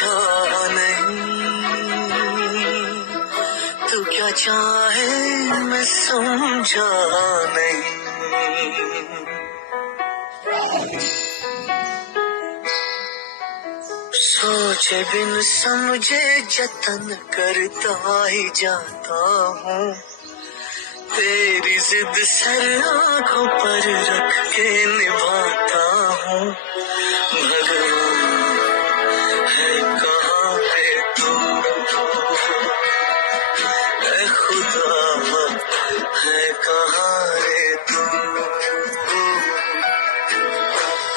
समझा नहीं, तू क्या चाहे मैं समझा नहीं। सोचे बिन समझे जतन करता ही जाता हूँ, तेरी जिद सर आंखों पर रख के निभाता हूँ। भगवान है कहाँ है तू, ऐ खुदा है कहाँ रे तू।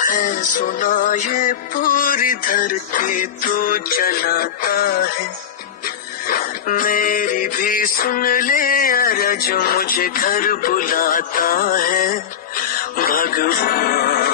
है सुना ये पूरी धरती तू चलाता है, मेरी भी सुन ले अरज मुझे घर बुलाता है। भगवान